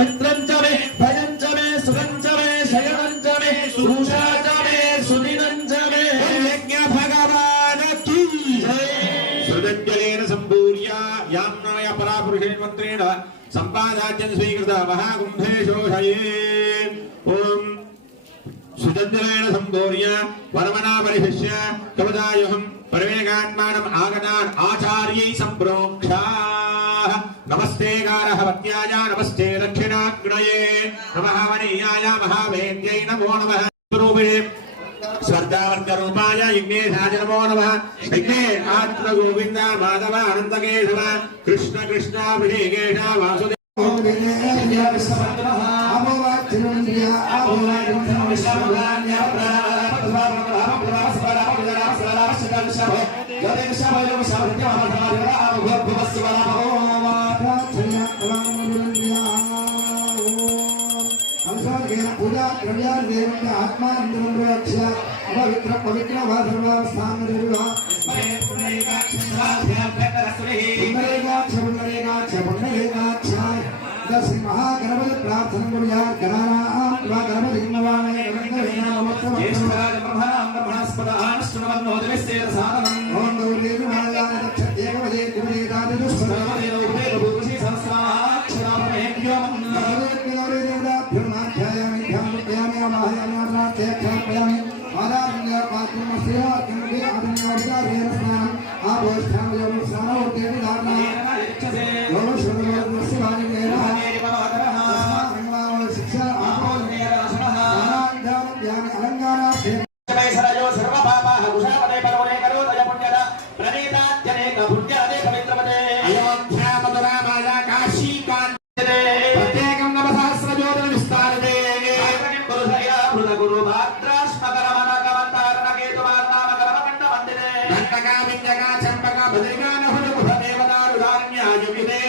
मित्रं च मे भयं च मे सुखं च मे शयनं च मे सुषा च मे सुदिनं च मे यज्ञ भगवान की जय। सृजंजलेन संपूर्य याम्नाय परापुरुषेण मंत्रेण संपादाज्यं स्वीकृत महाकुंभेशोषये ओम सुदंजलेन संपूर्य परमना परिशिष्य कवदायुहं परमेगात्मानम् आगतान् आचार्यै सम्प्रोक्षाः नमस्ते गारहवत्याय नमस्ते दक्षिणाग्नये नमः वनीयाय महावेद्यै नमो नमः स्वरूपिणे स्वर्गावर्गरूपाय यज्ञेशाय नमो नमः यज्ञे आत्र गोविन्द माधव अनन्तकेशव कृष्ण कृष्णाभिषेकेश वासुदेव पूजा द्रव्या देवस्य आत्मा इंद्रस्य पवित्र पवित्र वासवा स्थान देवा सुंदरेगा दस महागणपति प्रार्थना करिया कराना वा गणपति नवाने गणपति नमः ज्येष्ठराज ब्रह्मणास्पदान श्रवणोदयस्य साधनं ओम गौरीदेवी महायान दक्षते वदे कुले दादि दुष्पदाने लोके भूषि संस्काराक्षरामेभ्यो गौरीदेवताभ्यो नाध्यायामि ध्यानयामि महायान नाथे ख्यापयामि आदारण्य पात्रमस्य किमपि आदन्याधिकारेण स्नानं आभोष्ठामयं स्नानोर्देवि धारणा यच्छसे लोक श्रवणस्य वाणी मेरा शिक्षा आपोल मेरा रसः ध्यान ध्यान अलंकारा सरयो सर्वपापाः कुशापदे परमने करोदय पुण्यदा प्रणीतात्यनेक पुण्यदे पवित्रपदे अयोध्या मथुरा माया काशी काञ्चने प्रत्येकं नवसहस्रयोजन विस्तारते पुरुषया मृतगुरु भाद्राष्मकरमणकमन्तारणकेतुवार्तामकरमकण्डमन्दिरे दण्डकामिन्यका चम्पका बद्रिका नहुलमुखदेवदारुदारण्यायुगिते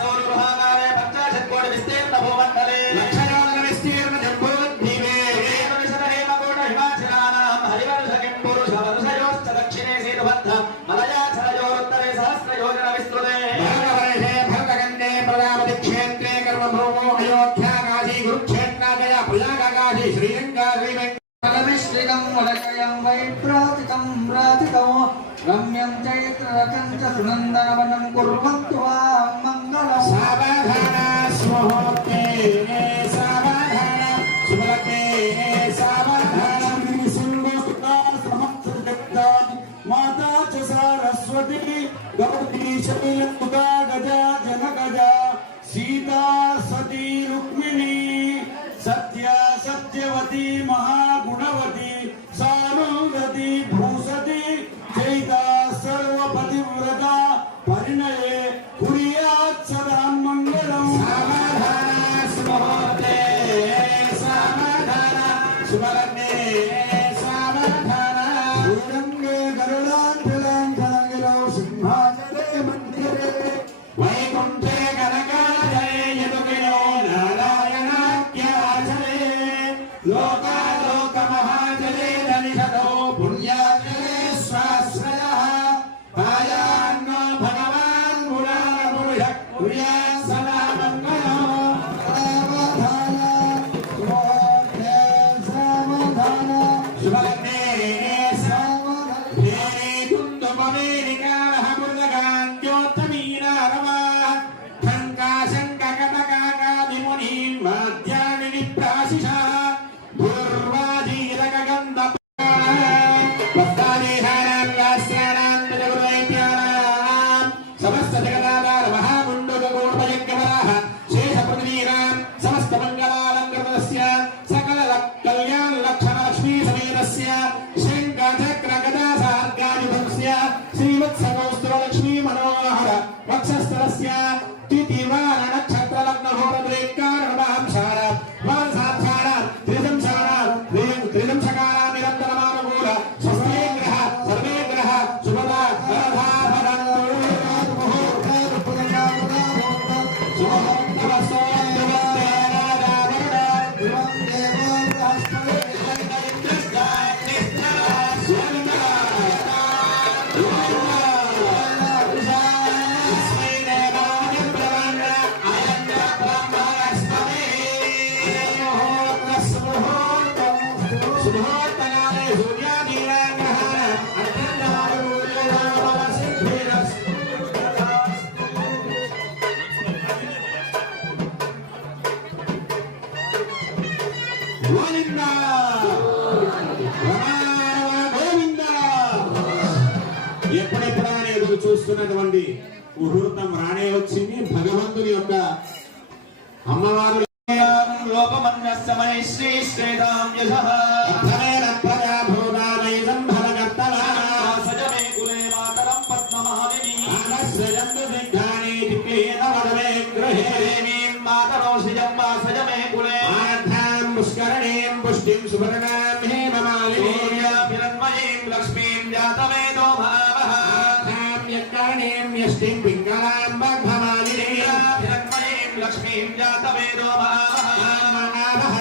सौरगृहाकारे 50 कोटि विस्तीर्ण भूमण्डले लक्षयोजन विस्तीर्ण जम्बूद्वीपे दक्षिणे सेतुबद्ध मलयाचलयोरुत्तरे सहस्रयोजन विस्तृते भरतवर्षे भरतखण्डे प्रजापति क्षेत्रे कर्मभूमौ अयोध्या काशी कुरुक्षेत्र गया प्रयाग काशी श्रीरङ्गा श्रीवेङ्कटमिश्रितं वलकयं वैप्रातिकं रातिकं रम्यं चैत्रकं च सुनन्दनवनं कुर्वन्तु मङ्गलं सावधान स्वहोते सावधान सुभलके सावधान माता च सरस्वती गौरी शैलसुता गजा जनगजा सीता सती रुक्मिणी सत्या सत्यवती महागुणवती सारुंधती भूसती चैता सर्वपतिव्रता परिणये कुर्यात् सदा मङ्गलम् सावधान सुमुहूर्ते सावधान शुभलग्ने वैकुंठे कनकाजले यदुगिरो नारायणाख्याचले लोकालोकमहाजले दनिषदो पुण्याजले स्वाश्रयः पायान्नो भगवान् मुरारपुरुषः कुर्यात् सदा मङ्गलम् सावधान सुमुहूर्ते सावधान शुभलग्ने समस्त जगदाधार महामुंडकोटयज्ञवराः शेष पृथ्वीरां समस्त मंगलालंकृतस्य सकल कल्याण लक्षण लक्ष्मी समेतस्य शंखचक्र गदा सार्गायुधस्य श्रीवत्सकौस्तुभ लक्ष्मी मनोहर वक्षस्थलस्य तिथिवार नक्षत्र लग्न होरद्रेकारणमहंसार वारसाध्यार त्रिदंशकारा निरन्तरमानुकूल स्वस्ते ग्रह सर्वे ग्रह शुभदा గోవింద గోవింద. ఎప్పుడెప్పుడా ఎదురు చూస్తున్నటువంటి ముహూర్తం రానే వచ్చింది. భగవంతుని యొక్క అమ్మవారు లోపమన్యస్తమై శ్రీ శ్రీరామ్ యశః అర్థమేన ప్రజాభూతానైదం భవగర్తలా సజమే కులే మాతరం పద్మమహాదిని ఆనస్రజంతు దిగ్గాని దిక్కేన వదమే గృహే దేవీం మాతరోషిజం వా సజమే కులే ఆర్థాం పుష్కరణీం పుష్టిం సువర్ణాం హిరణ్మయీం లక్ష్మీం జాతవేదో భావః ఆర్థాం యక్కరణీం యష్టిం పింగళాం బద్ధమాలినీ హిరణ్మయీం లక్ష్మీం జాతవేదో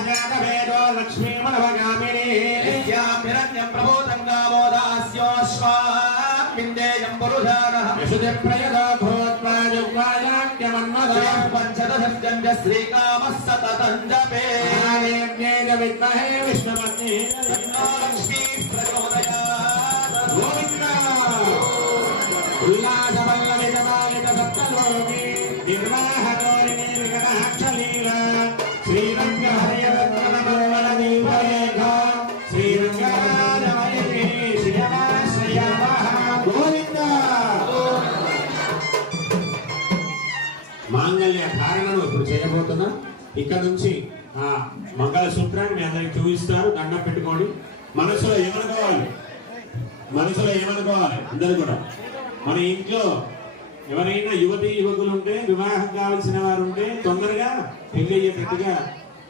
జాతవేదో లక్ష్మీమనవగామినీ నిత్యాం హిరణ్యం ప్రభూతంగామోదాస్యోశ్వాం విందేయం పురుషానః యశుజప్రయదో భూత్వా జుగ్వాయాఖ్యమన్మదో పంచదశం శ్రీకామः సతతం జపే ఆదేవ్యేన విద్మహే విష్ణుపత్ని తన్నో లక్ష్మీ ప్రచోదయాత్ గోవింద ఉల్లాసవల్లవితమాలిత సప్తలోకి నిర్వాహతోరిణి వికటాక్షలీల శ్రీరంగ హరియరత్నమర్మల దీపరేఖ శ్రీరంగరాజమయీ శ్రీయమాశ్రయామః గోవింద. మాంగళ్య ధారణను ఇప్పుడు చేయబోతున్నా. ఇక్కడ నుంచి ఆ మంగళసూత్రాన్ని మీ అందరికి చూపిస్తారు. దండం పెట్టుకోండి. మనసులో ఏమనుకోవాలి, మనసులో ఏమనుకోవాలి అందరు కూడా. మన ఇంట్లో ఎవరైనా యువతి యువకులు ఉంటే, వివాహం కావాల్సిన వారు ఉంటే తొందరగా పెళ్లి అయ్యేటట్టుగా,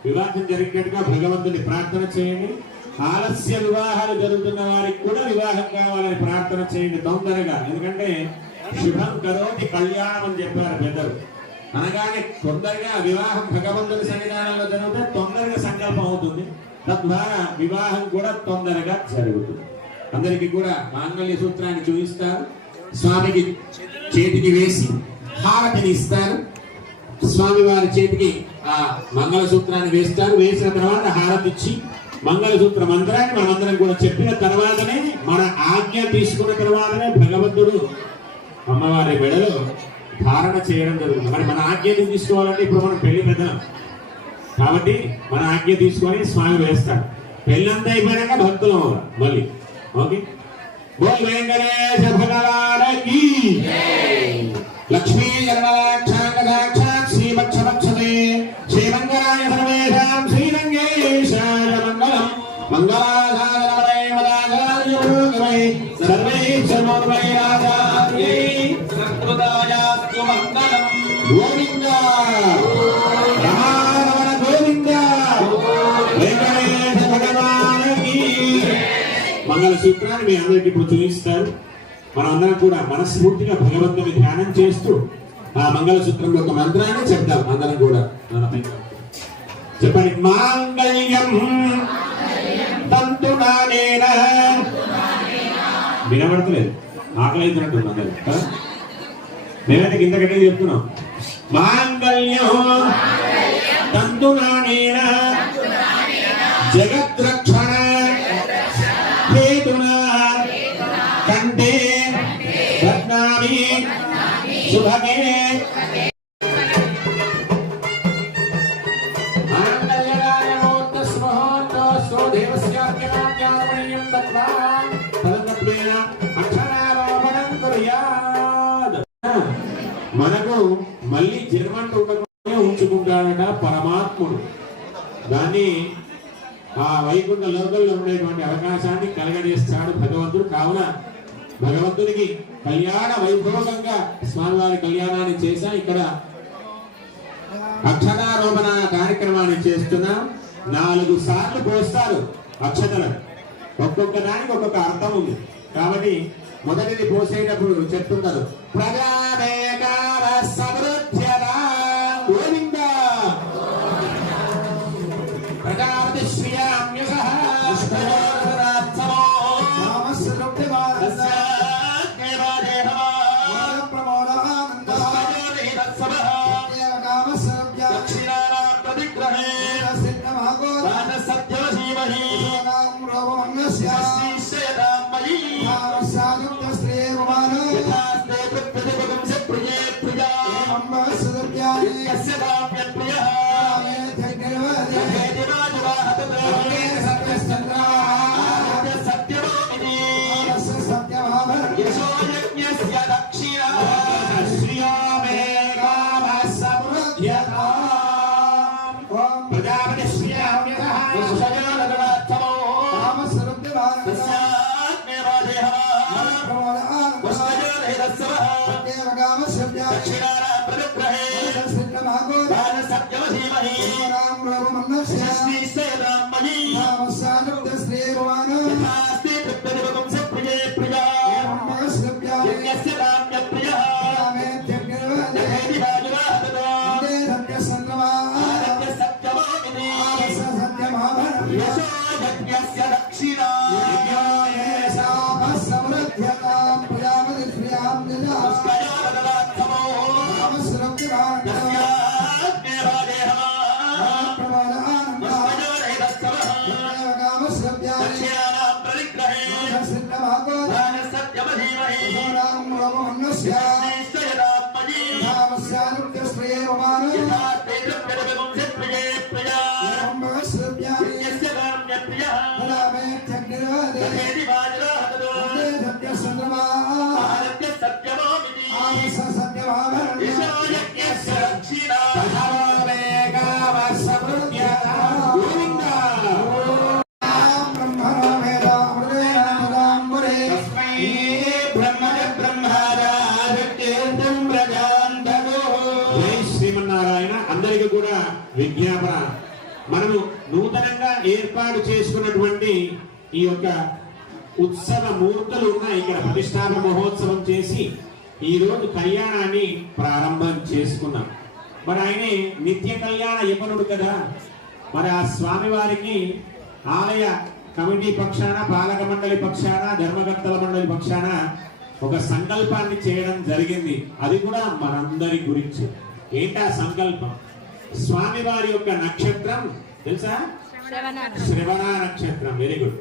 వివాహం జరిగేట్టుగా భగవంతుని ప్రార్థన చేయండి. ఆలస్య వివాహాలు జరుగుతున్న వారికి కూడా వివాహం కావాలని ప్రార్థన చేయండి తొందరగా. ఎందుకంటే శుభం కరోతి కళ్యాణం అని చెప్పారు పెద్దలు. అనగానే తొందరగా వివాహం భగవంతుని సన్నిధానంలో జరిగితే తొందరగా సంకల్పం అవుతుంది. తద్వారా వివాహం కూడా తొందరగా జరుగుతుంది. అందరికీ కూడా మాంగళ్య సూత్రాన్ని చూపిస్తారు. స్వామికి చేతికి వేసి హారతిని ఇస్తారు. స్వామి వారి చేతికి ఆ మంగళసూత్రాన్ని వేస్తారు. వేసిన తర్వాత హారతి ఇచ్చి మంగళసూత్ర మంత్రాన్ని మనందరం కూడా చెప్పిన తర్వాతనే, మన ఆజ్ఞ తీసుకున్న తర్వాతనే భగవంతుడు అమ్మవారి మెడలో ధారణ చేయడం జరుగుతుంది. మరి మన ఆజ్ఞని తీసుకోవాలంటే ఇప్పుడు మనం పెళ్లి పెద్దలం కాబట్టి మన ఆజ్ఞ తీసుకొని స్వామి వేస్తాడు. పెళ్ళంతా అయిపోయాక భక్తులం అవ్వాలి మళ్ళీ. ఓకే, బోల్ వెంకటేశ భగవానికి లక్ష్మీ జన్మలాక్షాంగదాక్షాత్ శ్రీవత్సవత్సతే శ్రీమంగళాయ సర్వేషాం శ్రీరంగేశాయ మంగళం. మంగళాధారవై మదాచార్యోగమై సర్వేశ్వరమోగమై ఆచార్యై సత్కృతాయాస్తు మంగళం. గోవింద రమారమణ గోవింద వెంకటేశ భగవానికి. మంగళసూత్రాన్ని మీ అందరికి ఇప్పుడు చూపిస్తారు. మనందరం కూడా మనస్ఫూర్తిగా భగవంతుని ధ్యానం చేస్తూ ఆ మంగళసూత్రం యొక్క మంత్రాన్ని చెప్తాం. అందరం కూడా చెప్పండి. మాంగళ్యం తంతునానేన. వినబడతలేదు, ఆకలి అవుతున్నట్టు అందరూ. మేమైతే కింద కట్టి చెప్తున్నాం. మాంగళ్యం తంతునానేన జగద్రక్షణ హేతునా కంఠే రత్నాని శుభమే. మనకు మళ్ళీ జన్మంటూ ఉండకుండా ఉంచుకుంటాడట పరమాత్ముడు. దాన్ని ఆ వైకుంఠ లోకంలో ఉండేటువంటి అవకాశాన్ని కలగజేస్తాడు భగవంతుడు. కావున భగవంతునికి కళ్యాణ వైభవంగా స్వామివారి కళ్యాణాన్ని చేశా. ఇక్కడ అక్షతారోపణ కార్యక్రమాన్ని చేస్తున్నాం. 4 సార్లు పోస్తారు అక్షతలను. ఒక్కొక్క దానికి ఒక్కొక్క అర్థం ఉంది కాబట్టి మొదటిది పోసేటప్పుడు చెప్తున్నారు. ప్రజామేకార సమృద్ధ్యత గోవింద ప్రజాపతి శ్రీయామ్యసః పుష్పయోధరాత్సమో నామస్సృప్తివారస్య కేవదేవ ప్రమోదానందః పుష్పయోధరాత్సమః దేవకామస్సృప్య దక్షిణానాం ప్రతిగ్రహే సిద్ధమహగోద సత్యవశీమహి నాం రోమమంగస్య శ్రీశయతాం మయీ నామస్సాదుక్త శ్రీరుమాన యథాస్తే ప్రతిపదం సప్రియే ప్రియా అంబస్సృప్యాని యస్య దాప్య ప్రియః दक्षिणानां प्रदुग्रहे बालसत्यमधीमहि श्रीशैलाम्मयी यथास्ति तृप्तदिवकं सप्रिये प्रिया यज्ञस्य काम्यप्रियः यथेति वाजुराहततो आदित्य सत्यमामिति यशो यज्ञस्य दक्षिणा శ్రీమన్నారాయణ అందరికీ కూడా విజ్ఞాపన మనము నూతనంగా ఏర్పాటు చేసుకున్నటువంటి ఈ యొక్క ఉత్సవ మూర్తులు ఉన్నాయి ఇక్కడ ప్రతిష్టాపన మహోత్సవం చేసి ఈ రోజు కళ్యాణాన్ని ప్రారంభం చేసుకున్నాం. మరి ఆయన నిత్య కళ్యాణ యవనుడు కదా, మరి ఆ స్వామి వారికి ఆలయ కమిటీ పక్షాన, పాలక మండలి పక్షాన, ధర్మకర్తల మండలి పక్షాన ఒక సంకల్పాన్ని చేయడం జరిగింది. అది కూడా మనందరి గురించి. ఏంటా సంకల్పం? స్వామి వారి యొక్క నక్షత్రం తెలుసా? శ్రవణ నక్షత్రం. Very good.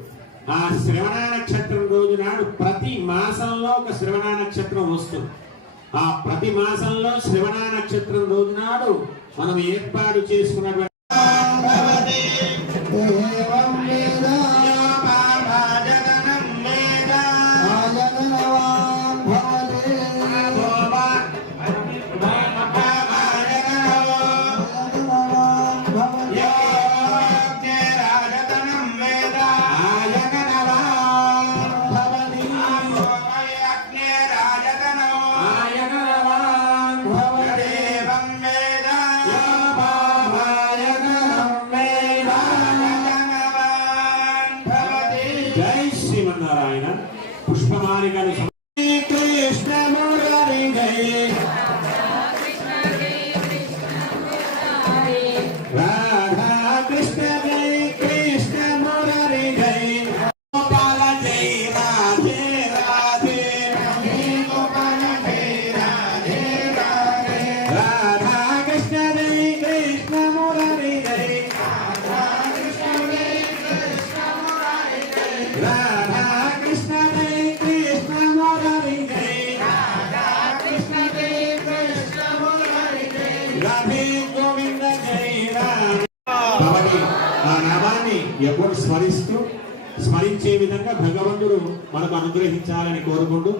ఆ శ్రవణ నక్షత్రం రోజు నాడు ప్రతి మాసంలో ఒక శ్రవణ నక్షత్రం వస్తుంది. ఆ ప్రతి మాసంలో శ్రవణ నక్షత్రం రోజు నాడు మనం ఏర్పాటు చేసుకున్నటువంటి శ్రీమన్నారాయణ పుష్పమాలికలు కృష్ణ మురళి జయ రాధా కృష్ణ జయ కృష్ణ మురళి జయ గోపాల జయ రాధే రాధే గోపాల జయ రాధే రాధే రాధా కృష్ణ జయ కృష్ణ మురళి జయ రాధా కృష్ణ జయ కృష్ణ మురళి జయ రాధే గోవింద జయ రాధే. కాబట్టి ఆ నామాన్ని ఎప్పుడు స్మరిస్తూ స్మరించే విధంగా భగవంతుడు మనకు అనుగ్రహించాలని కోరుకుంటూ